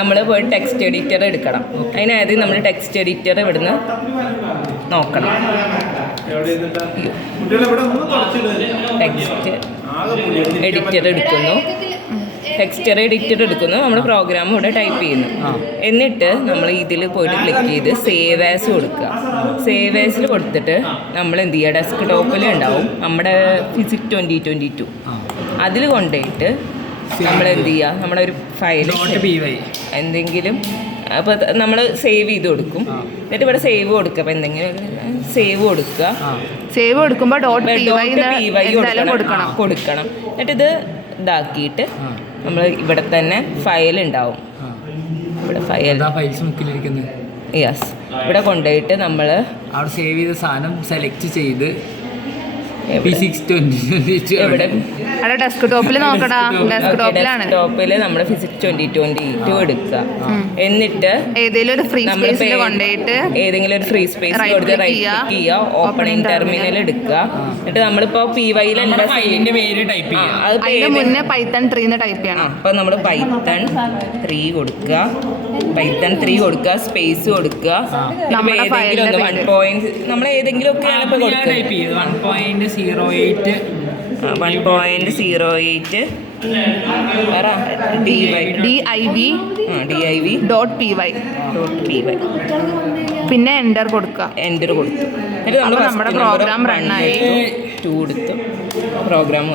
നമ്മൾ പോയി text editor എടുക്കണം. അതിനാദ്യം നമ്മൾ ടെക്സ്റ്റ് എഡിറ്റർ ഇവിടുന്ന് നോക്കണം. ടെക്സ്റ്റ് എഡിറ്റർ എടുക്കുന്നു. നമ്മൾ പ്രോഗ്രാം ഇവിടെ ടൈപ്പ് ചെയ്യുന്നു. എന്നിട്ട് നമ്മൾ ഇതിൽ പോയിട്ട് ക്ലിക്ക് ചെയ്ത് സേവ് ആസ് കൊടുക്കുക. സേവ് ആസിൽ കൊടുത്തിട്ട് നമ്മൾ എന്ത് ചെയ്യുക, ഡെസ്ക് ടോപ്പിൽ ഉണ്ടാവും നമ്മുടെ ഫിസിക്സ് 2022 അതിൽ കൊണ്ടുപോയിട്ട് നമ്മൾ എന്ത് ചെയ്യുക, നമ്മുടെ ഒരു ഫയൽ എന്തെങ്കിലും അപ്പോൾ നമ്മൾ സേവ് ചെയ്ത് കൊടുക്കും. എന്നിട്ട് ഇവിടെ സേവ് കൊടുക്കുക. അപ്പോൾ എന്തെങ്കിലും സേവ് കൊടുക്കുമ്പോൾ കൊടുക്കണം. എന്നിട്ട് ഇത് ഇതാക്കിയിട്ട് നമ്മൾ ഇവിടെ തന്നെ ഫയൽ ഉണ്ടാവും. ഇവിടെ യെസ്, ഇവിടെ കൊണ്ടുപോയിട്ട് നമ്മൾ അവിടെ സേവ് ചെയ്ത സാധനം സെലക്ട് ചെയ്ത് ഡെസ്ക്ടോപ്പിൽ നോക്കടാ. ഡെസ്ക്ടോപ്പിൽ നമ്മൾ ഫിസിക്സ് 2022 എടുക്കുക. എന്നിട്ട് ഏതെങ്കിലും ഒരു ഫ്രീ സ്പേസിൽ കൊണ്ടുപോയിട്ട് കൊടുത്ത് റൈറ്റ് ക്ലിക്ക് ചെയ്യുക, ഓപ്പണിംഗ് ടെർമിനൽ എടുക്കുക. എന്നിട്ട് നമ്മളിപ്പോൾ PYയിലല്ല ഫയലിന്റെ പേര് ടൈപ്പ് ചെയ്യുക. അതിന് മുന്നേ പൈത്തൺ 3 ടൈപ്പ് ചെയ്യണം. അപ്പോൾ നമ്മൾ പൈത്തൺ 3 കൊടുക്കുക, സ്പേസ് കൊടുക്കുക. നമ്മൾ ഏതെങ്കിലും ഒക്കെയാണ് ഇപ്പോൾ കൊടുക്കുക. 1.08 div.py പിന്നെ എൻ്റർ കൊടുക്കുക. കൊടുത്തു. എന്നിട്ട് നമ്മുടെ പ്രോഗ്രാം റണ്ണായി. പ്രോഗ്രാം